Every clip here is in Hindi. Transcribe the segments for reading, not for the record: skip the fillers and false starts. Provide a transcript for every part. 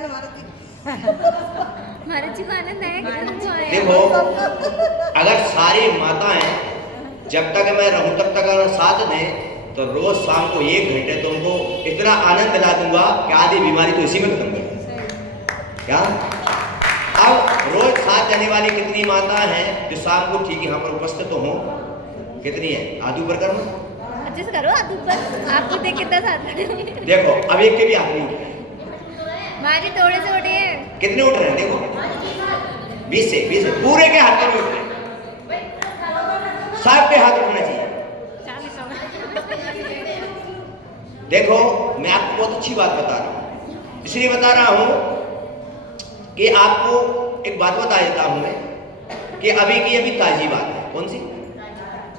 महाराज जी को आनंद आया कि तुमको आया? देखो, अगर सारी माताएं जब तक मैं रहूं तब तक अगर साथ दें तो रोज शाम को 1 घंटे तुमको इतना आनंद दिला दूंगा कि आधी बीमारी तो इसी में खत्म कर दूंगा। क्या अब रोज साथ जाने वाली कितनी माता हैं जो शाम को ठीक यहाँ पर उपस्थित हो? कितनी है? हाथ ऊपर करो, अच्छे से करो, हाथ ऊपर। आपको देख कितना साथ खड़े होंगे। देखो अब एक के भी हाथ नहीं उठ रहे। महाराज जी थोड़े से उठे हैं। कितने उठ रहे हैं? देखो 20 से पूरे के हाथ नहीं उठ रहे, सबके हाथ उठना चाहिए। देखो मैं आपको बहुत अच्छी बात बता रहा हूं, इसलिए बता रहा हूं कि आपको एक बात बता देता हूं मैं कि अभी की अभी ताजी बात है। कौन सी?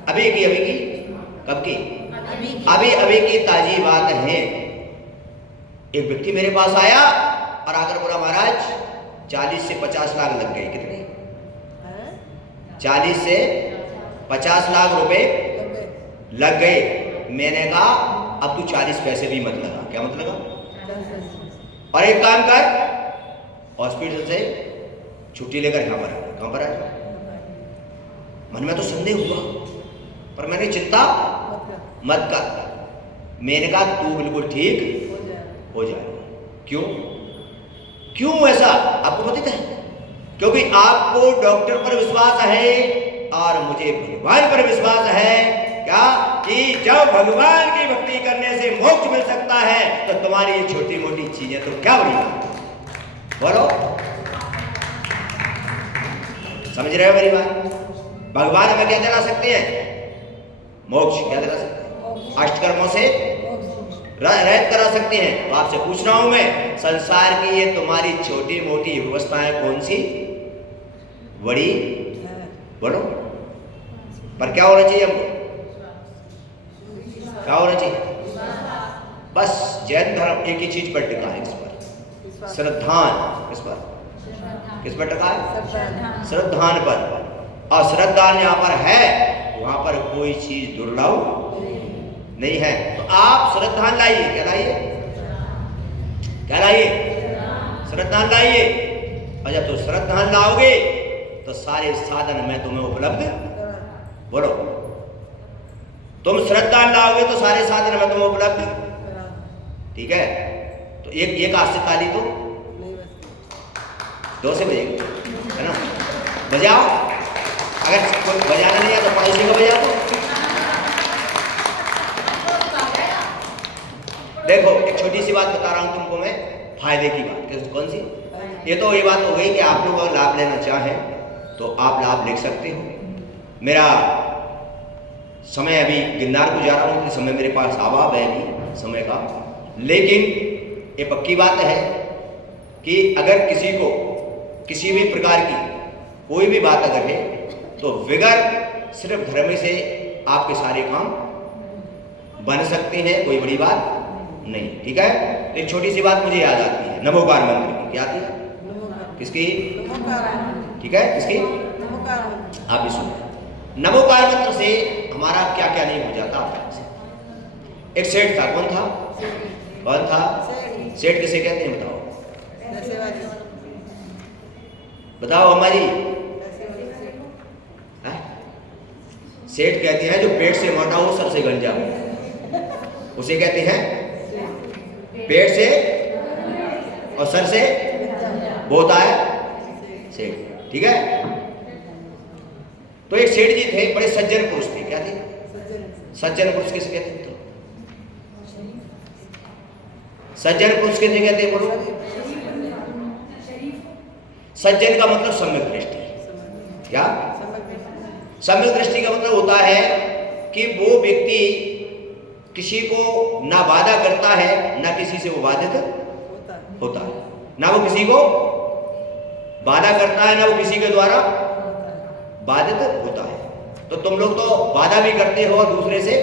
अभी की कब की? अभी की ताजी बात है। एक व्यक्ति मेरे पास आया और आकर बोला महाराज 40 से 50 लाख लग गए। कितने? 40 से 50 लाख रुपए लग गए। मैंने कहा अब तू 40 पैसे भी मत लगा। क्या मत लगा? और एक काम कर, हॉस्पिटल से छुट्टी लेकर यहाँ पर आ। कहाँ पर आया? मन में तो संदेह हुआ पर मैंने चिंता मत कर। मैंने कहा तू बिल्कुल ठीक हो जाए। क्यों ऐसा आपको पता है? क्योंकि आपको डॉक्टर पर विश्वास है और मुझे भगवान पर विश्वास है। क्या कि जब भगवान की भक्ति करने से मोक्ष मिल सकता है तो तुम्हारी ये छोटी मोटी चीजें तो क्या बड़ी बात? बोलो, समझ रहे हो मेरी बात? भगवान हमें क्या दिला सकते हैं? मोक्ष। क्या दिला सकते हैं? अष्टकर्मों से रहित करा सकते हैं। तो आपसे पूछ रहा हूं मैं, संसार की ये तुम्हारी छोटी मोटी व्यवस्थाएं कौन सी बड़ी? बोलो, पर क्या होना चाहिए हमको? क्या होना चाहिए? बस जैन धर्म एक ही चीज पर टिका है, इस पर श्रद्धान। किस पर टिका है? श्रद्धान पर। और श्रद्धान जहां पर है वहां पर कोई चीज दुर्लभ नहीं है। तो आप श्रद्धान लाइए। क्या लाइए? क्या लाइए? श्रद्धान लाइए। और जब तुम श्रद्धान लाओगे तो सारे साधन मैं तुम्हें उपलब्ध। बोलो, तुम श्रद्धा लाओगे तो सारे साधन में तुम्हें उपलब्ध। ठीक है, तो एक हाथ से ताली तो 2 से बजेगी, है ना? बजाओ। अगर कोई बजाना नहीं है तो पड़ोसी को बजा दो। देखो एक छोटी सी बात बता रहा हूं तुमको मैं, फायदे की बात। कौन सी? ये तो ये बात हो गई कि आप लोग अगर लाभ लेना चाहें तो आप लाभ ले सकते हो। मेरा समय अभी गिरनार को जा रहा हूँ, तो समय मेरे पास अभाव है अभी समय का। लेकिन ये पक्की बात है कि अगर किसी को किसी भी प्रकार की कोई भी बात अगर है तो विगर सिर्फ धर्म से आपके सारे काम बन सकते हैं, कोई बड़ी बात नहीं। ठीक है, तो एक छोटी सी बात मुझे याद आती है नमोकार मंत्र की। क्या आती है? किसकी? ठीक है, किसकी? आप भी सुनिए। नमोकार मंत्र से हमारा क्या क्या नहीं हो जाता। एक सेठ था। कौन था? कौन था? सेठ किसे कहते हैं? बताओ अम्मा जी। सेठ कहते हैं जो पेट से मोटा हो, सर से गंजा हो, उसे कहते हैं पेट से और सर से वो होता है सेठ। ठीक है, तो एक सेठ जी थे, बड़े सज्जन पुरुष थे। क्या थे? सज्जन पुरुष किसे कहते हैं? सज्जन पुरुष किसे कहते हैं? बोलो। सज्जन का मतलब सम्यक दृष्टि। क्या? सम्यक दृष्टि का मतलब होता है कि वो व्यक्ति किसी को ना बाधा करता है, ना किसी से वो बाधित होता है। ना वो किसी को बाधा करता है, ना वो किसी के द्वारा बाधित होता है। तो तुम लोग तो बाधा भी करते हो और दूसरे से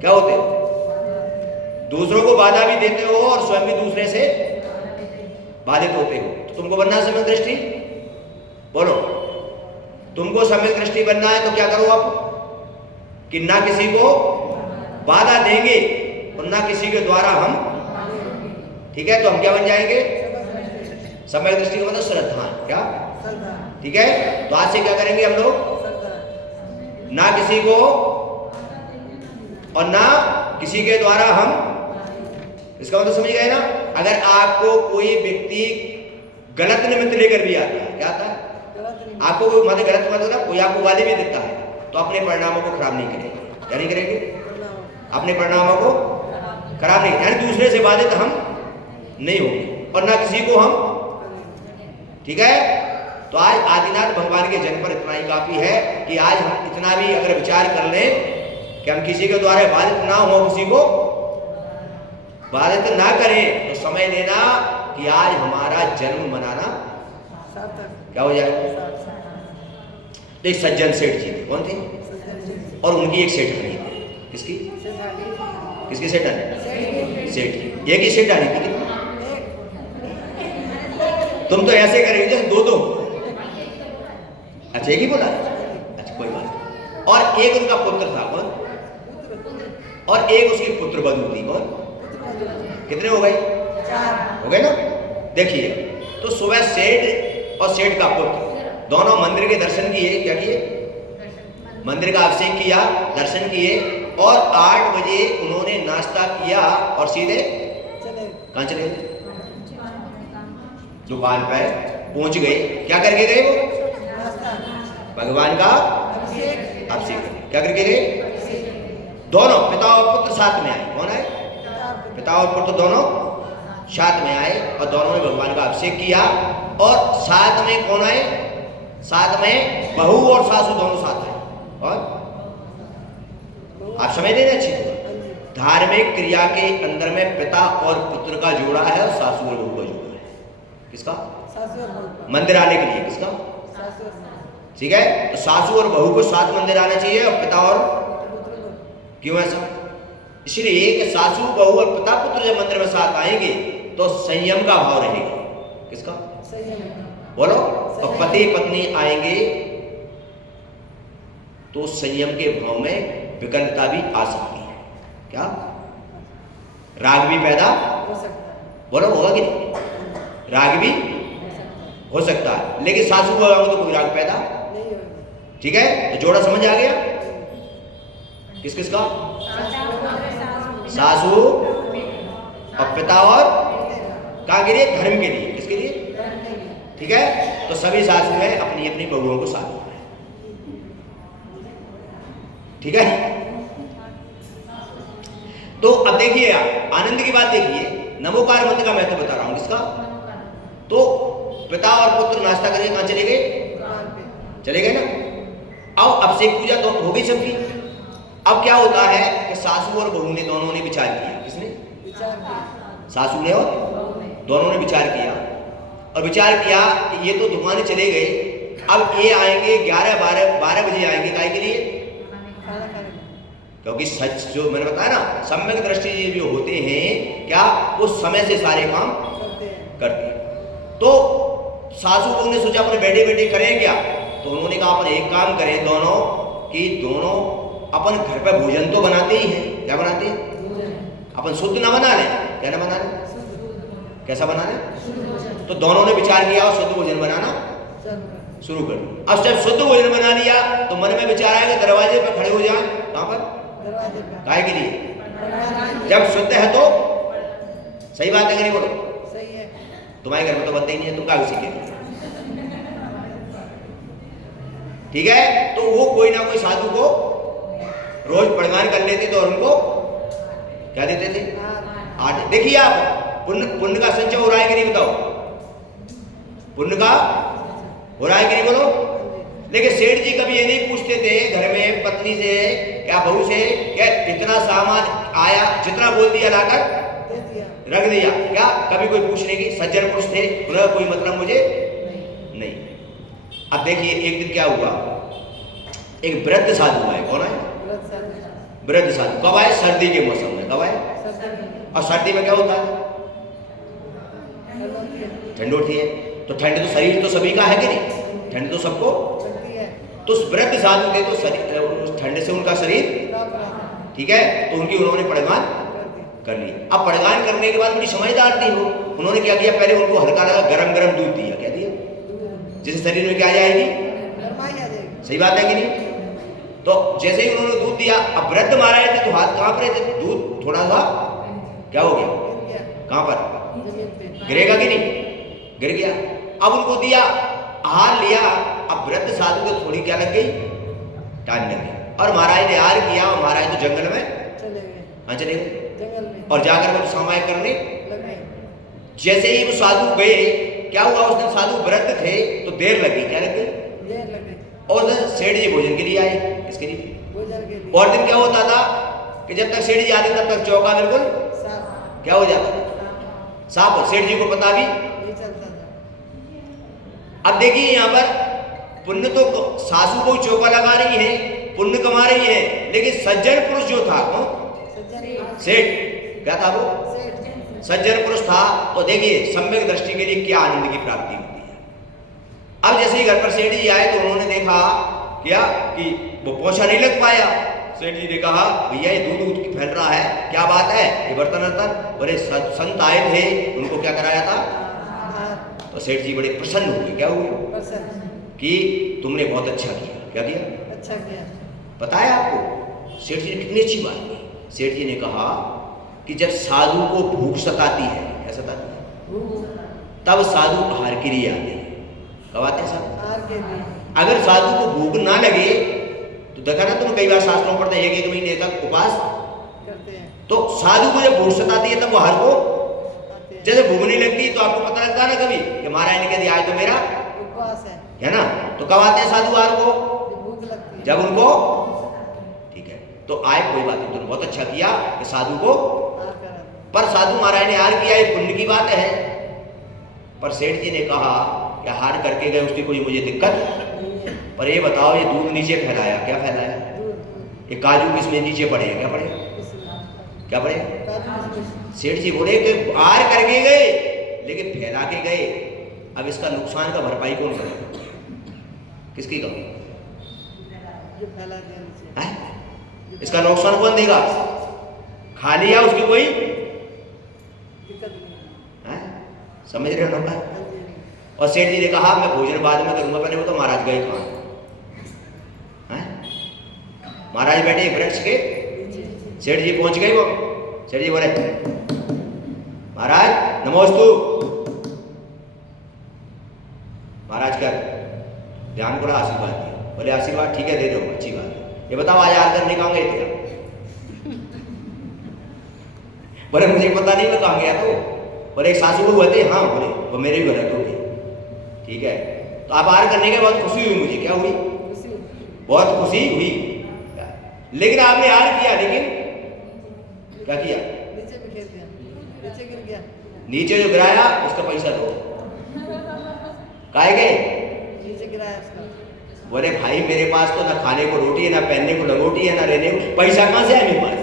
क्या होते हो? दूसरों को बाधा भी देते हो और स्वयं भी दूसरे से बाधित होते हो। तो तुमको बनना है सम्यक दृष्टि। बोलो, तुमको सम्यक दृष्टि बनना है तो क्या करो आप? कि ना किसी को बाधा देंगे और ना किसी के द्वारा हम। ठीक है, तो हम क्या बन जाएंगे? सम्यक दृष्टि का मतलब श्रद्धा, क्या? श्रद्धा। ठीक है, तो आज से क्या करेंगे हम लोग? श्रद्धा। ना किसी को और ना किसी के द्वारा हम, इसका मतलब समझ गए ना? अगर आपको कोई व्यक्ति गलत निमित्त लेकर भी आता है, क्या आता है? आपको कोई मतलब गलत मतलब कोई आपको गाली भी देता है, तो अपने परिणामों को खराब नहीं करेंगे। क्या नहीं करेंगे? अपने परिणामों को खराब नहीं, यानी दूसरे से बाधित हम नहीं होंगे और ना किसी को हम, ठीक है? तो आज आदिनाथ भगवान के जन्म पर इतना ही काफी है कि आज हम इतना भी अगर विचार कर लें कि हम किसी के द्वारा बाधित ना हो, किसी को बाधित ना करें, तो समझ लेना कि आज हमारा जन्म मनाना क्या हो जाएगा। तो एक सज्जन सेठ जी थे, कौन थे? और उनकी एक सेठानी थी। किसकी? किसकी सेठानी? सेठ की। एक ही सेठानी थी। तुम तो ऐसे करेंगे जैसे दो दो। अच्छा, एक ही बोला? अच्छा, कोई बात नहीं। और एक उनका पुत्र था, कौन? और एक उसकी पुत्र बधू थी, कौन? कितने हो गए? हो गए ना? देखिए, तो सुबह सेठ और सेठ का पुत्र दोनों मंदिर के दर्शन किए। क्या किए? मंदिर का अभिषेक किया, दर्शन किए और 8 बजे उन्होंने नाश्ता किया और सीधे कहां चले गए? दुकान पर पहुंच गए। क्या करके गए वो? भगवान का अभिषेक। क्या करके गए? दोनों पिता और पुत्र साथ में आए। कौन आए? पिता और पुत्र दोनों साथ में आए और दोनों ने भगवान का अभिषेक किया। और साथ में कौन आए? साथ में बहू और सासू दोनों साथ आए। और आप समझ लेना अच्छी तरह, धार्मिक क्रिया के अंदर में पिता और पुत्र का जोड़ा है और सासू और बहू का जोड़ा है। किसका? मंदिर आने के लिए। किसका? ठीक है, तो सासू और बहू को साथ मंदिर आना चाहिए और पिता और, क्यों ऐसा? इसलिए कि सासू बहू और पिता पुत्र जब मंदिर में साथ आएंगे तो संयम का भाव रहेगा। किसका? बोलो। तो पति पत्नी आएंगे तो संयम के भाव में विकलता भी आ सकती है। क्या? राग भी पैदा हो सकता है। बोलो, होगा कि नहीं? राग भी हो सकता है, लेकिन सासू बहू तो कोई राग पैदा नहीं होगा। ठीक है, तो जोड़ा समझ आ गया? किस किस का? सासू और पिता और कहाँ के लिए? धर्म के लिए। किसके लिए? ठीक है, तो सभी सासुएं अपनी अपनी बहुओं को साथ में। ठीक है, तो अब देखिए आनंद की बात देखिए, नमोकार मंत्र का महत्व बता रहा हूं। किसका? तो पिता और पुत्र नाश्ता करके कहां चले गए? चले गए ना। अब अभिषेक पूजा तो हो गई सबकी। अब क्या होता है कि सासू और बहू ने दोनों ने विचार किया। किसने? सासू ने और दोनों ने विचार किया और विचार किया कि ये तो दुकान चले गए, अब ये आएंगे 11-12 बजे आएंगे। काय के लिए? क्योंकि सच जो मैंने बताया ना, सम्यक दृष्टि जो होते हैं क्या, वो समय से सारे काम करते हैं। तो सासू लोग ने सोचा अपने बेटे बेटे करें क्या, तो उन्होंने कहा अपन एक काम करें दोनों कि दोनों अपन घर पर भोजन तो बनाते ही हैं। क्या बनाते हैं? अपन शुद्ध ना बना लें। क्या ना बना लें? कैसा बना लें? तो दोनों ने विचार किया और शुद्ध भोजन बनाना शुरू कर दिया। अब जब शुद्ध भोजन बना लिया तो मन में विचार आया कि दरवाजे पर खड़े हो जाए। कहां पर? काय के लिए? जब शुद्ध है तो सही बात है कि नहीं? बोलो सही है। तुम्हारे घर में तो बनते ही नहीं है, तुम क्या सीखे? ठीक है, तो वो कोई ना कोई साधु को रोज प्रदान कर लेते थे और उनको क्या देते थे? आटे। देखिए आप पुण्य का संचय हो रहा है कि नहीं? बताओ, पुण्य का हो रहा है कि नहीं? बोलो। लेकिन सेठ जी कभी ये नहीं पूछते थे घर में पत्नी से या बहू से क्या इतना सामान आया, जितना बोल दिया लाकर रख दिया। क्या कभी कोई पूछने की? सज्जन पुरुष थे, उन्हें कोई मतलब मुझे नहीं। अब देखिए एक दिन क्या हुआ, एक वृद्ध साधु आए। कौन आए? वृद्ध साधु। कब आए? सर्दी के मौसम में। कब आए? और सर्दी में क्या होता है? ठंड होती है। तो ठंड तो शरीर तो सभी का है कि नहीं? ठंड तो सबको। तो वृद्ध साधु थे तो शरीर ठंड से उनका शरीर, ठीक है, तो उन्होंने पड़गान कर ली। अब पड़गान करने के बाद बड़ी समझदार थी वो, उन्होंने क्या किया, पहले उनको हल्का लगा गरम गरम दूध दिया। क्या दिया? जिससे शरीर में क्या आ जाएगी, सही बात है कि नहीं? तो जैसे ही उन्होंने दूध दिया, अब वृद्ध मारा थे तो हाथ कांप रहे थे, दूध थोड़ा सा क्या हो गया, कहां पर गिरेगा कि नहीं, गिर गया। अब उनको दिया, आहार लिया, अब वृद्ध साधु को थोड़ी क्या लग गई, टाइम लग गया। और महाराज ने आहार किया और महाराज तो जंगल में चले गए और जाकर वो सामायिक करने लगे। जैसे ही वो साधु गए, क्या हुआ, उस दिन साधु व्रत थे तो देर लगी, क्या लग गई, और उस दिन सेठ जी भोजन के लिए आए, इसके लिए। और दिन क्या होता था कि जब तक सेठ जी आते तब तक चौका बिल्कुल क्या हो जाता, साफ। सेठ जी को पता भी नहीं चलता था। अब देखिए यहाँ पर पुण्य तो सासू को चौका लगा रही है, पुण्य कमा रही है, लेकिन सज्जन पुरुष जो था, सेठ, क्या था वो, सज्जन पुरुष था। तो देखिए सम्यक दृष्टि के लिए क्या आनंद की प्राप्ति होती है। अब जैसे ही घर पर सेठ जी आए तो उन्होंने देखा क्या कि वो पोछा नहीं लग पाया। सेठ जी ने कहा, भैया ये दूध दूध फैल रहा है, क्या बात है, ये बर्तन वर्तन, बड़े संत आए थे, उनको क्या कराया था। तो सेठ जी बड़े प्रसन्न हुए, क्या हुए, कि तुमने बहुत अच्छा किया। क्या किया, अच्छा किया, बताया आपको। सेठ जी ने कितनी अच्छी बात की। सेठ जी ने कहा कि जब साधु को भूख सताती है, क्या सताती है, तब साधु आहार के लिए आते हैं। कब आते हैं साधु? अगर साधु को भूख ना लगे तो देखा ना तुम, कई बार शास्त्रों में पढ़ते हैं 1-1 महीने तक उपवास करते हैं। तो साधु को जब भूख सताती है तब वो आहार को, जैसे भूख नहीं लगती तो आपको पता लगता है ना कभी कि महाराज ने कह दिया आज तो मेरा उपवास है ना। तो कब आते हैं साधु आहार को, जब उनको ठीक है। तो आए, कोई बात नहीं, तुमने बहुत अच्छा किया कि साधु को, पर साधु महाराज ने हार किया, ये पुण्य की बात है। पर सेठ जी ने कहा कि हार करके गए, उसकी कोई मुझे दिक्कत, पर ये बताओ ये दूध नीचे फैलाया, क्या फैलाया, ये काजू किसमें नीचे पड़े, क्या पड़े, क्या पड़े। सेठ जी बोले कि हार करके गए लेकिन फैला के गए, अब इसका नुकसान का भरपाई कौन करेगा, किसकी कहो, इसका नुकसान कौन देगा, खा लिया उसकी कोई है? समझ रहे हो ना। और सेठ जी ने कहा मैं भोजन बाद में करूंगा, पहले वो तो महाराज गए कहाँ, महाराज बैठे वृक्ष के, सेठ जी पहुंच गए। वो सेठ जी बोले महाराज नमोस्तु। महाराज का ध्यान करो, आशीर्वाद दिया। बोले आशीर्वाद ठीक है दे दो, अच्छी बात है। ये बताओ आज याद करने कहाँ गए थे? बोले मुझे पता नहीं मैं कहाँ गया। तो बोले एक सासू को हुए थे, हाँ बोले वो मेरे भी गलत हो गए, ठीक है। तो आप आहार करने के बाद खुशी हुई मुझे, क्या हुई, बहुत खुशी हुई, लेकिन आपने आहार किया, लेकिन क्या किया, नीचे बिखेर दिया, नीचे गिर गया, नीचे जो गिराया उसका पैसा दो, काहे गए, नीचे गिराया उसका। बोले भाई मेरे पास तो ना खाने को रोटी है, ना पहनने को लंगोटी है, ना रहने को, पैसा कहाँ से है मेरे पास।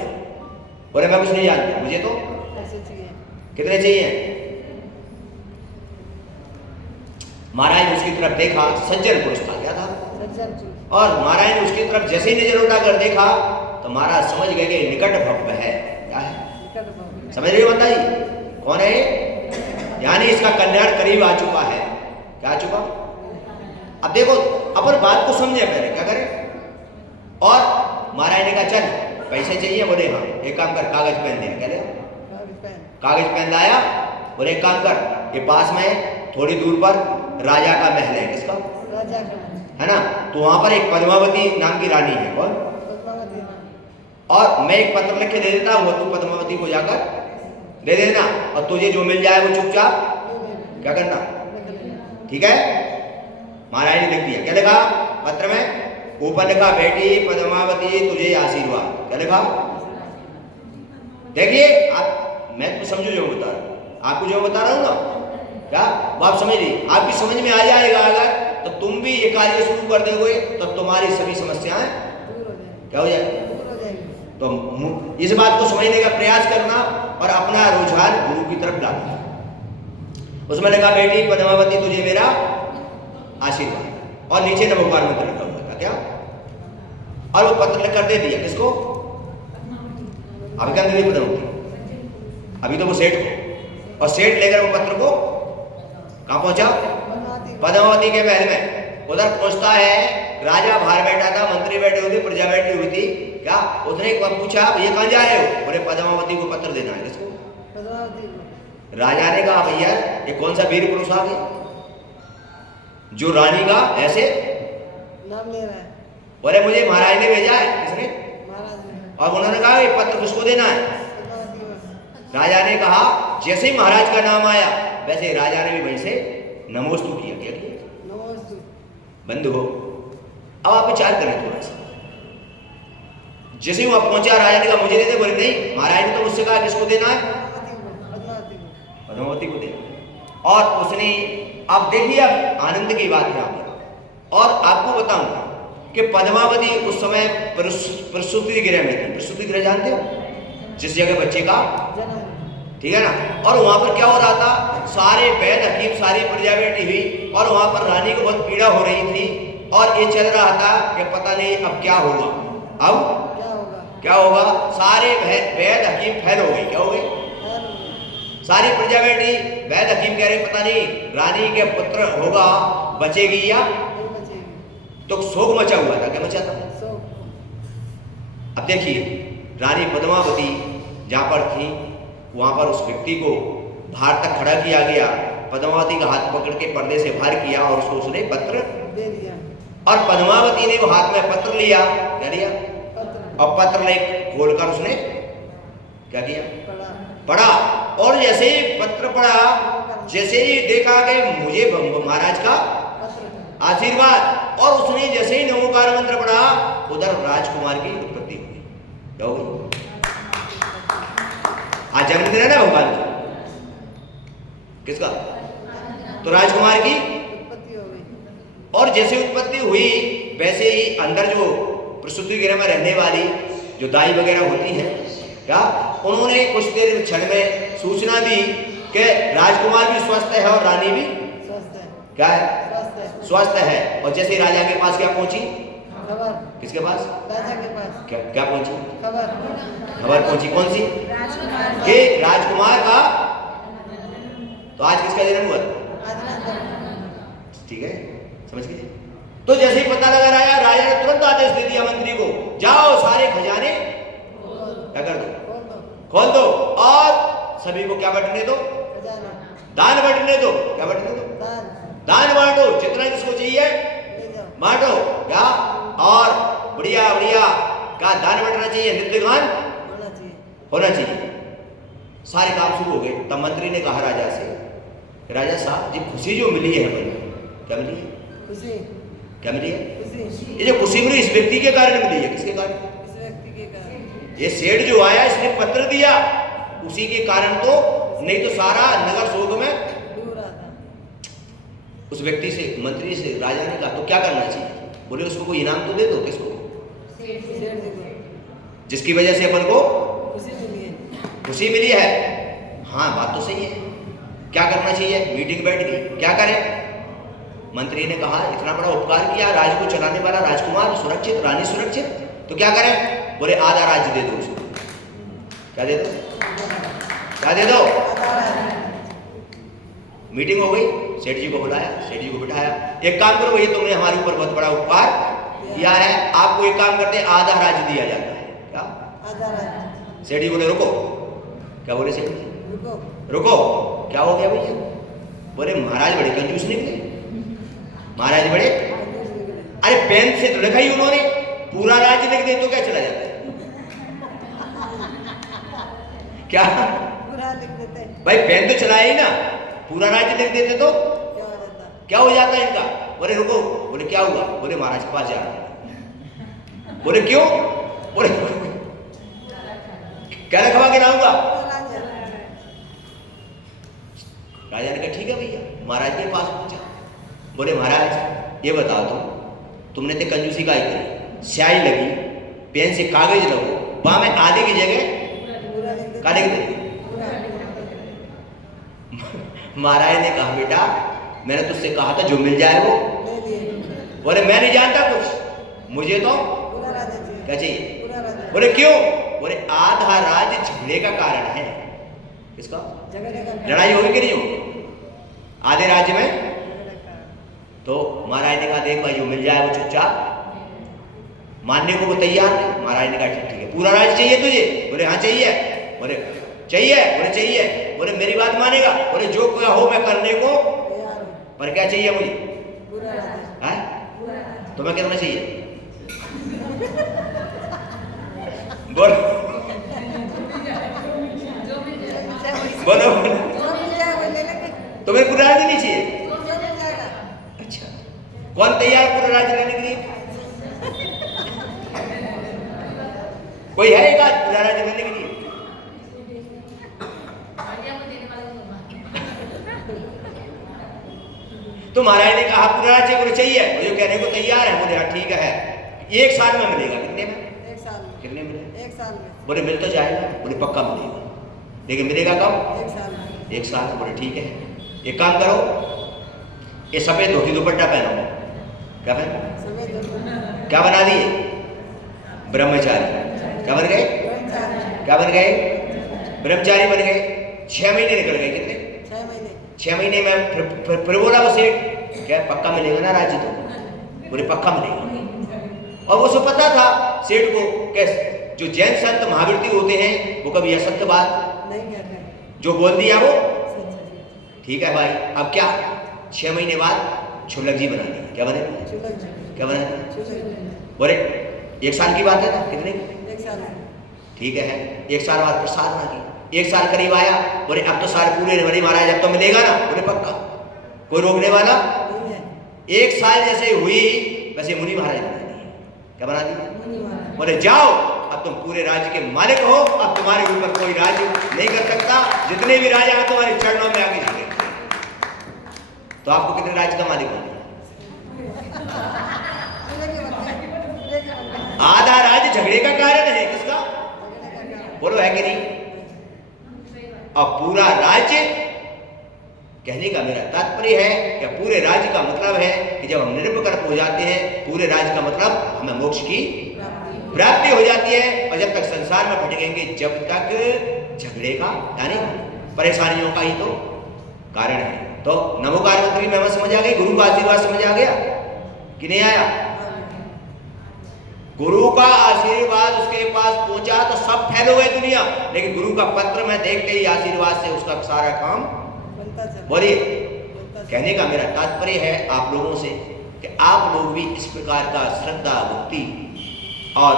बोले मैं कुछ नहीं जानता, मुझे तो पैसे चाहिए। कितने चाहिए? महाराज ने उसकी तरफ देखा, सज्जन पुरुष था, क्या था, और महाराज ने उसकी तरफ जैसे ही नजर उठाकर देखा तो महाराज समझ गए कि निकट भक्त है, क्या है, समझ रही हो माता जी, कौन है, यानी इसका कल्याण करीब आ चुका है, क्या आ चुका। अब देखो अपन बात को समझे, पहले क्या करें। और महाराज ने कहा चल पैसे चाहिए, बोले हाँ एक काम कर कागज पेन दे, कह रहे कागज पेन लाया। बोले एक काम कर, ये पास में थोड़ी दूर पर राजा का महल है, किसका, राजा का है ना, तो वहां पर एक पद्मावती नाम की रानी है, कौन, और मैं एक पत्र लिख के दे देता हूँ, तू पद्मावती को जाकर दे देना, और तुझे जो मिल जाए वो चुपचाप क्या करना, ठीक है। महाराज ने लिख दिया, क्या लिखा पत्र में, ऊपर लिखा बेटी पद्मावती तुझे आशीर्वाद, क्या लिखा, देखिए आप, मैं तो समझो जो बता रहा हूँ, आपको जो बता रहा हूँ ना, क्या वो आप समझ लीजिए, आपकी समझ में आ जाएगा। अगर तो तुम भी ये कार्य शुरू कर दोगे तो तुम्हारी सभी समस्याएं क्या हो जाएगी। तो इस बात को समझने का प्रयास करना और अपना रुझान गुरु की तरफ डालना। उसमें लिखा बेटी पद्मावती तुझे मेरा आशीर्वाद, और नीचे नमोकार मंत्र लिखा हुआ था, क्या, और वो पत्र लिखकर दे दिया, किसको, अभी क्या नहीं पद्मावती, अभी तो वो सेठ को, और सेठ लेकर वो पत्र को कहाँ पहुंचा? पद्मावती के महल में। उधर पहुंचता है, राजा बाहर बैठा था, मंत्री बैठे हुए थे, प्रजा बैठी हुई थी। क्या उसने एक बार पूछा, ये कहाँ जा रहे हो? बोले पद्मावती को पत्र देना है। किसको? राजा ने कहा, भैया ये कौन सा वीर पुरुष आ गया जो रानी का ऐसे नाम ले रहा है? बोले मुझे महाराज ने भेजा है। किसने? महाराज ने। और उन्होंने कहा ये पत्र किसको देना है? राजा ने कहा, जैसे ही महाराज का नाम आया वैसे राजा ने भी वहीं से नमोस्तु किया। क्या किया? नमोस्तु। बंद हो। अब आप विचार करें थोड़ा सा। जैसे ही वहां पहुंचा, राजा ने कहा मुझे दे दे। बोले नहीं, महाराज ने तो मुझसे कहा किसको देना है? पद्मावती को देना। और उसने, अब देखिए अब आनंद की बात है यहाँ पर। और आपको बताऊंगा कि पद्मावती उस समय प्रसूति गृह में थी। प्रसूति गृह जानते हो? जिस जगह बच्चे का, ठीक है ना। और वहां पर क्या हो रहा था, सारे वैद्य हकीम, सारी प्रजा बैठी हुई, और वहां पर रानी को बहुत पीड़ा हो रही थी। और ये चल रहा था कि पता नहीं अब क्या होगा, अब क्या होगा। सारे वैद्य हकीम फैल हो गए। क्या हो गए? सारी प्रजा बैठी, वैद्य हकीम कह रहे पता नहीं रानी के पुत्र होगा, बचेगी या तो शोक मचा हुआ था। क्या मचा था? अब देखिए, रानी पद्मावती जहां पर थी वहां पर उस व्यक्ति को बाहर तक खड़ा किया गया। पद्मावती का हाथ पकड़ के पर्दे से बाहर किया और उसको उसने पत्र दे दिया। और पद्मावती ने वो हाथ में पत्र लिया। क्या लिया? और पत्र ले खोलकर उसने क्या किया? पढ़ा। और जैसे ही पत्र पढ़ा, जैसे ही देखा कि मुझे महाराज का आशीर्वाद, और उसने जैसे ही नमोकार मंत्र पढ़ा, उधर राजकुमार की उत्पत्ति हुई। क्या हो गई? आज जन्मदिन है ना भगवान का, किसका? तो राजकुमार की उत्पत्ति हो गई। और जैसे उत्पत्ति हुई वैसे ही अंदर जो प्रसूति गृह में रहने वाली जो दाई वगैरह होती है, क्या उन्होंने कुछ देर क्षण में सूचना दी कि राजकुमार भी स्वस्थ है और रानी भी स्वस्थ है। क्या है? स्वस्थ है। और जैसे ही राजा के पास क्या पहुंची? खबर। किसके पास? राजा के पास। क्या पहुंची? खबर पहुंची। कौन सी? कि राजकुमार का। तो आज किसका जन्म हुआ? ठीक है, समझ गए। तो जैसे ही पता लगा राजा ने तुरंत आदेश दे दिया मंत्री को, जाओ सारे खजाने क्या कर दो? खोल दो। और सभी को क्या बंटने दो? दान बंटने दो। क्या बंटने दो? दान बांटो, जितना जिसको चाहिए बांटो। क्या? और बढ़िया बढ़िया का दान बंटना चाहिए, नृत्य गान होना चाहिए। सारे काम शुरू हो गए। तब मंत्री ने कहा राजा से, राजा साहब ये खुशी जो मिली है हमें, क्या मिली है? खुशी। क्या मिली है? खुशी। ये जो खुशी मिली इस व्यक्ति के कारण मिली है। किसके कारण? इस व्यक्ति के कारण। ये सेठ जो आया इसने पत्र दिया, उसी के कारण। तो नहीं तो सारा नगर शोक में डूब रहा था। उस व्यक्ति से, मंत्री से राजा ने कहा तो क्या करना चाहिए? बोले उसको कोई इनाम तो दे दो। किसको? जिसकी वजह से अपन को खुशी मिली है। हाँ, बात तो सही है। क्या करना चाहिए? मीटिंग बैठ गई, क्या करें? मंत्री ने कहा इतना बड़ा उपकार किया, राज्य को चलाने वाला राजकुमार सुरक्षित, रानी सुरक्षित, तो क्या करें? बोले आधा राज्य दे दो उसको। क्या दे दो? क्या दे दो? मीटिंग हो गई, सेठ जी को बुलाया, सेठ जी को बिठाया। एक काम करो भैया, तुमने हमारे ऊपर बहुत बड़ा उपकार किया है, आपको एक काम करते हैं, आधा राज्य दिया जाता है। क्या? आधा राज्य। सेठ जी बोले रुको। क्या बोले सेठ जी? रुको। क्या हो गया भैया? बोले महाराज बड़े कंजूस निकले। महाराज बड़े, अरे पेन से तो लिखा ही उन्होंने, पूरा राज्य लिख दे तो क्या चला जाता है? क्या पूरा लिख देते भाई? पेन तो चलाया ही ना, पूरा राज्य लिख देते तो क्या हो जाता है इनका? बोले रुको। बोले क्या हुआ? बोले महाराज के पास जा रहे हैं। बोले क्यों? बोले क्या रखवा के लाऊंगा? राजा ने कहा ठीक है भैया। महाराज के पास पहुंचा। बोले महाराज ये बताओ तुमने तो कंजूसी का ही करी, स्याही लगी, पेन से कागज लगो, वहां में आधे की जगह का लिख दे। महाराज ने कहा बेटा मैंने तुझसे कहा था जो मिल जाए वो। बोले मैं नहीं जानता कुछ, मुझे तो क्या चाहिए? बोले क्यों? बोले आधा राज्य झगड़े का कारण है। किसका? झगड़े का लड़ाई होगी कि नहीं होगी आधे राज्य में? झगड़े का तो महाराज ने कहा देख भाई जो मिल जाए वो चुपचाप मानने को वो तैयार नहीं। महाराज ने कहा ठीक है पूरा राज्य चाहिए तुझे? बोले हाँ चाहिए। बोले चाहिए? बोले चाहिए। बोले मेरी बात मानेगा? बोले जो क्या हो मैं करने को तैयार हूँ। पर क्या चाहिए मुझे? पूरा राज्य है तुम्हें कितना चाहिए? बोलो बोलो जो मिल जाए वो ले लेंगे। तुम्हें पूरा राज्य नहीं चाहिए? जो मिल जाएगा। अच्छा कौन तैयार पूरा राज्य लेने के लिए? कोई है एक आज पूरा राज्य लेने के लिए? तो महाराज ने कहा पूरा राज्य मुझे चाहिए। मुझे कहने को तैयार है। बोले हाँ ठीक है 1 साल में मिलेगा। कितने में? 1 साल में। कितने मिले? 1 साल में। बोले मिल तो जाएगा। बोले पक्का मिलेगा लेकिन मिलेगा कब? 1 साल में। 1 साल। बोले ठीक है एक काम करो ये सफेद धोती दुपट्टा पहनो। क्या पहनो? सफेद धोती। क्या बना दिए? ब्रह्मचारी। क्या बन गए? ब्रह्मचारी। क्या बन गए? ब्रह्मचारी बन गए। 6 महीने निकल गए। कितने? 6 महीने। 6 महीने में फिर बोला वो सेठ क्या पक्का मिलेगा ना राज्य? तो बोले पक्का मिलेगा। और वो सब पता था सेठ को कैसे जो जैन संत महावीर होते हैं वो कभी असत्य बात नहीं कहते। जो बोल दिया वो सच है। ठीक है भाई। अब क्या 6 महीने बाद छुलक जी बना दी। क्या बने? चुलक जी। क्या बना? चुलक। बोले 1 साल की बात है ना? कितने? 1 साल में। ठीक है 1 साल बाद प्रसाद मांगी। 1 साल करीब आया। बोले अब तो साल पूरे बड़े महाराज अब तो मिलेगा ना? बोले पक्का कोई रोकने वाला नहीं है। 1 साल जैसे हुई वैसे मुनि महाराज बना दिए। क्या बना दिए? मुनि महाराज। बोले जाओ अब तुम पूरे राज्य के मालिक हो। अब तुम्हारे ऊपर कोई राज नहीं कर सकता। जितने भी राजा हैं तुम्हारे चरणों में आके झुके। तो आपको कितने राज्य का मालिक होना? आधा राज्य झगड़े का कारण है। किसका? बोलो है कि नहीं? अब पूरा राज्य कहने का मेरा तात्पर्य है कि पूरे राज्य का मतलब है कि जब हम निर्विकल्प हो जाते हैं पूरे राज्य का मतलब हमें मोक्ष की प्राप्ति हो जाती है। और जब तक संसार में भटकेंगे जब तक झगड़े का यानी परेशानियों का ही तो कारण है। तो नमोकार मंत्री में समझ आ गई? गुरु का आशीर्वाद समझ आ गया कि नहीं आया? गुरु का आशीर्वाद उसके पास पहुंचा तो सब फैल हो गए दुनिया। लेकिन गुरु का पत्र में देखते ही आशीर्वाद से उसका सारा काम बोलिए। कहने का मेरा तात्पर्य है आप लोगों से कि आप लोग भी इस प्रकार का श्रद्धा भक्ति और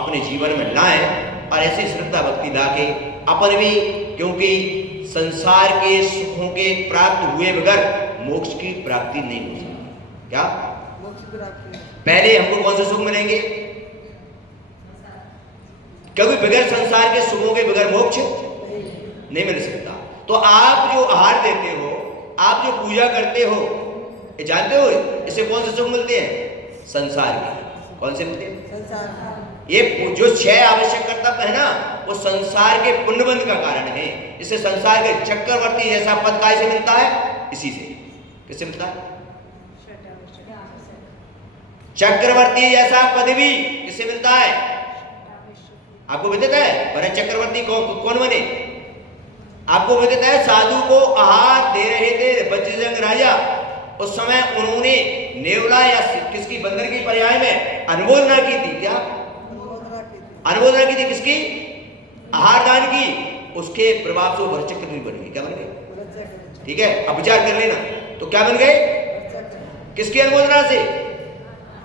अपने जीवन में लाएं। और ऐसी श्रद्धा भक्ति लाके अपन भी क्योंकि संसार के सुखों के प्राप्त हुए बगैर मोक्ष की प्राप्ति नहीं हो सकती। क्या मोक्ष प्राप्ति? पहले हमको कौन से सुख मिलेंगे? क्योंकि बगैर संसार के सुखों के बगैर मोक्ष नहीं मिल सकता। तो आप जो आहार देते हो आप जो पूजा करते हो ये जानते हो इससे कौन से सुख मिलते हैं? संसार के। कौन से मिलते हैं? संसार। ये जो 6 आवश्यक कर्तव्य है ना वो संसार के पुण्यबंध का कारण है। इससे संसार के चक्रवर्ती जैसा पद कैसे मिलता है? इसी से। किससे मिलता है? चक्रवर्ती जैसा पदवी किससे मिलता है? आपको विदित है भरत चक्रवर्ती कौन बने? आपको विदित है साधु को आहार दे रहे थे बज्रजंग राजा। उस समय उन्होंने नेवला या किसकी बंदर की पर्याय में अनुमोदना की थी। क्या अनुमोदना की थी? किसकी? आहार दान की। उसके प्रभाव से वो भरत चक्रवर्ती बन गए। क्या बन गए? ठीक है अब विचार कर लेना। तो क्या बन गए? किसकी अनुमोदना से?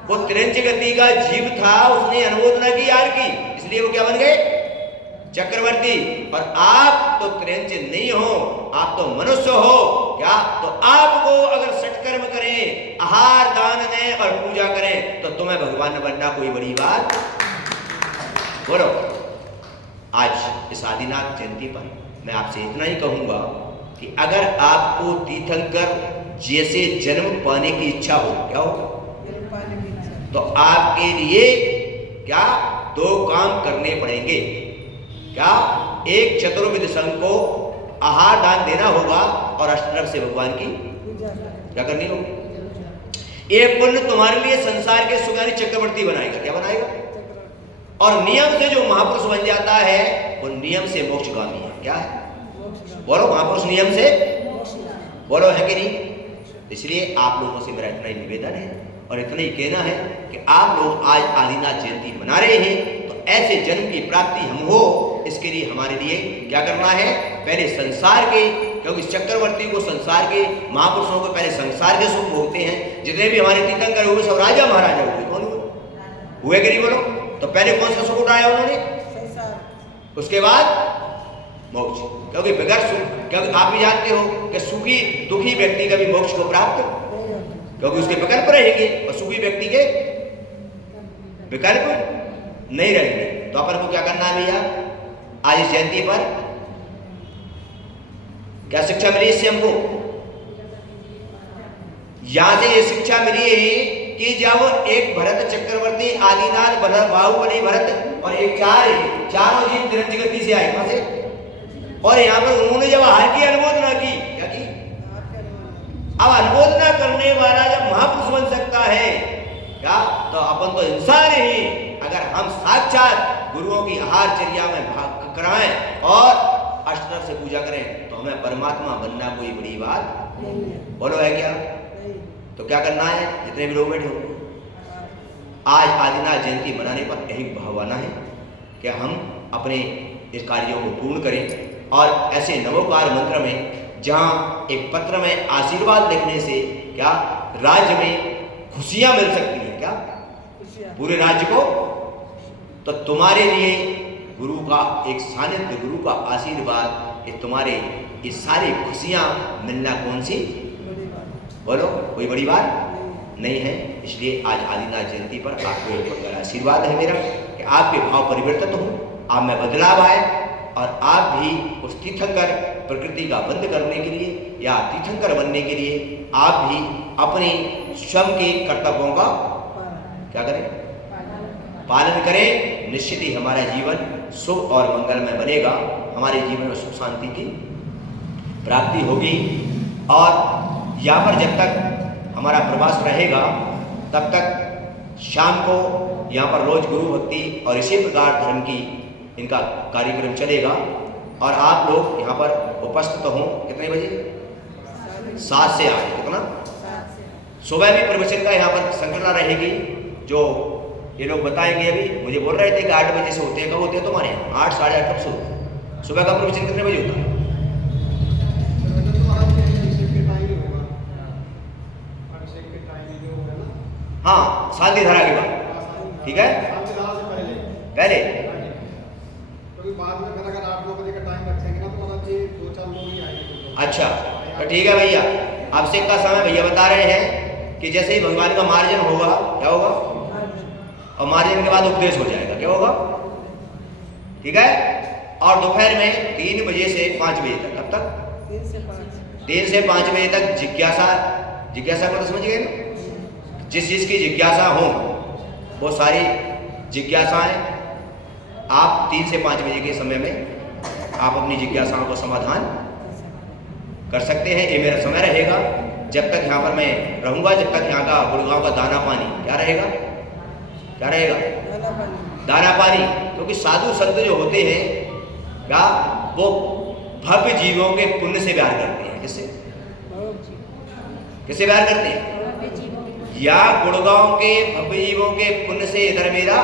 वो त्रिंच गति का जीव था उसने अनुमोदना की यार की इसलिए वो क्या बन गए? चक्रवर्ती। और आप तो त्रिंच नहीं हो आप तो मनुष्य हो। क्या? तो आपको अगर सत्कर्म करें आहार दान दें और पूजा करें तो तुम्हें भगवान बनना कोई बड़ी बात। बोलो आज इस आदिनाथ जयंती पर मैं आपसे इतना ही कहूंगा कि अगर आपको तीर्थंकर जैसे जन्म पाने की इच्छा हो क्या हो तो आपके लिए क्या 2 काम करने पड़ेंगे। क्या? एक चतुर्विध संघ को आहार दान देना होगा और अष्टनर से भगवान की क्या करनी होगी। ये पुण्य तुम्हारे लिए संसार के सुख यानी चक्रवर्ती बनाएगा। क्या बनाएगा? और नियम से जो महापुरुष बन जाता है वो नियम से मोक्षगामी है। क्या है? बोलो महापुरुष नियम से बोलो, है कि नहीं? इसलिए आप लोगों से मेरा इतना ही निवेदन है और इतना ही कहना है कि आप लोग आज आदिनाथ जयंती मना रहे हैं तो ऐसे जन्म की प्राप्ति हम हो, इसके लिए हमारे लिए क्या करना है? पहले संसार के, क्योंकि चक्रवर्ती को संसार के, महापुरुषों को पहले संसार के सुख भोगते हैं। जितने भी हमारे तीर्थंकर हुए सब राजा महाराजा हुए, कौन हुए कि नहीं बोलो? तो पहले कौन सा सुख उठाया उन्होंने? संसार। उसके बाद मोक्ष, क्योंकि बगैर सुख, क्योंकि आप भी जानते हो कि सुखी दुखी व्यक्ति का भी मोक्ष को प्राप्त, क्योंकि उसके विकल्प रहेंगे और सुखी व्यक्ति के विकल्प नहीं रहेंगे। तो अपन को क्या करना है भैया? आज इस जयंती पर क्या शिक्षा मिली इससे हमको? यहां से ये शिक्षा मिली है कि जब एक भरत चक्रवर्ती, आदिनाथ, भरत, बाहुबली भरत और एक चारों जीव तिरंज गति से आए वहां से, और यहाँ पर उन्होंने जब हार की अनुमोदना की, क्या की? अब अनुमोदना करने वाला जब महापुरुष बन सकता है क्या, तो अपन तो इंसान ही, अगर हम साक्षात गुरुओं की आहार चर्या में भाग कराएं और अष्टदल से पूजा करें तो हमें परमात्मा बनना कोई बड़ी बात बोलो, है क्या? तो क्या करना है? जितने भी लोग बैठे हो, आज आदिनाथ जयंती मनाने पर यही भावना है कि हम अपने इस कार्यों को पूर्ण करें और ऐसे नवोकार मंत्र में जहां एक पत्र में आशीर्वाद लिखने से क्या राज्य में खुशियां मिल सकती हैं, क्या पूरे राज्य को, तो तुम्हारे लिए गुरु का एक सानिध्य, गुरु का आशीर्वाद, ये तुम्हारे ये सारी खुशियां मिलना कौन सी बोलो, कोई बड़ी बात नहीं है। इसलिए आज आदिनाथ जयंती पर आपको एक बड़ा आशीर्वाद है मेरा कि आपके भाव परिवर्तित हो, आप में बदलाव आए और आप भी उस तीर्थंकर प्रकृति का बंद करने के लिए या तीर्थंकर बनने के लिए आप भी अपने स्वयं के कर्तव्यों का क्या करें? पालन करें। निश्चित ही हमारा जीवन शुभ और मंगलमय बनेगा, हमारे जीवन में सुख शांति की प्राप्ति होगी। और यहाँ पर जब तक हमारा प्रवास रहेगा तब तक शाम को यहाँ पर रोज गुरु भक्ति और इसी प्रकार धर्म की इनका कार्यक्रम चलेगा और आप लोग यहाँ पर उपस्थित हों। कितने बजे? 7 से 8। कितना? सुबह भी प्रवचन का यहाँ पर संगठना रहेगी, जो ये लोग बताएंगे। अभी मुझे बोल रहे थे कि 8 बजे से होते हैं। कब होते हैं तुम्हारे यहाँ? 8, साढ़े 8 कब शुरू? सुबह का प्रवचन कितने बजे होता है? हाँ, शांति धारा के बाद, ठीक है, पहले बाद में फिर अगर 8-9 बजे का टाइम रखेंगे ना तो मतलब ये 2-4 लोग ही आएंगे। अच्छा, तो ठीक है भैया। अभिषेक का समय भैया बता रहे हैं कि जैसे ही भगवान का मार्जन होगा, क्या होगा? और मार्जन के बाद उपदेश हो जाएगा, क्या होगा? ठीक है। और दोपहर में 3 बजे से 5 बजे तक, कब तक? 3 से 5 बजे तक जिज्ञासा को तो समझ गए ना? जिस चीज की जिज्ञासा हो वो सारी जिज्ञासाएं आप 3 से 5 बजे के समय में आप अपनी जिज्ञासाओं को समाधान कर सकते हैं। ये मेरा समय रहेगा जब तक यहाँ पर मैं रहूँगा, जब तक यहाँ का गुड़गांव का दाना पानी क्या रहेगा? क्या रहेगा? दाना पानी। क्योंकि साधु संत जो होते हैं क्या, वो भव्य जीवों के पुण्य से प्यार करते हैं। किससे? किससे प्यार करते हैं? या गुड़गांव के भव्य जीवों के पुण्य से इधर मेरा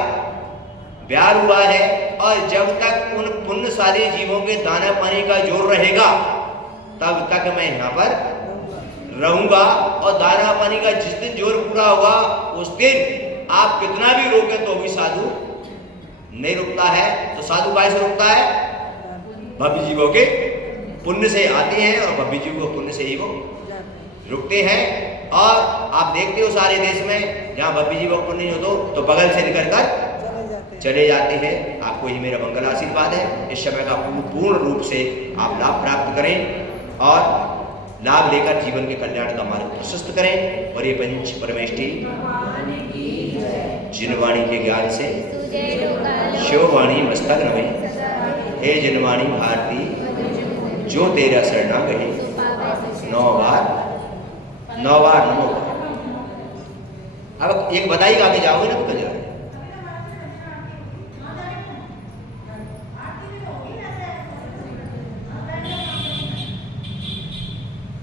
प्यार हुआ है। और जब तक उन पुण्यशाली जीवों के दाना पानी का जोर रहेगा तब तक मैं यहाँ पर रहूंगा। और दाना पानी का जिस दिन जोर पूरा होगा उस दिन आप कितना भी रोके तो भी साधु नहीं रुकता है। तो साधु कैसे रुकता है? भव्य जीवों के पुण्य से आते हैं और भव्य जीवों के पुण्य से ही वो रुकते हैं। और आप देखते हो सारे देश में जहाँ भव्य जीवों का पुण्य नहीं हो तो बगल से निकल कर चले जाते हैं। आपको ही मेरा मंगल आशीर्वाद है। इस समय का पूर्ण रूप से आप लाभ प्राप्त करें और लाभ लेकर जीवन के कल्याण का मार्ग प्रशस्त करें। और ये पंच परमेष्टि जिनवाणी के ज्ञान से शिववाणी मस्तक रहे। हे जिनवाणी भारती जो तेरा शरणा गहे 9 बार नमो। अब एक बताइए, आगे जाओगे ना तो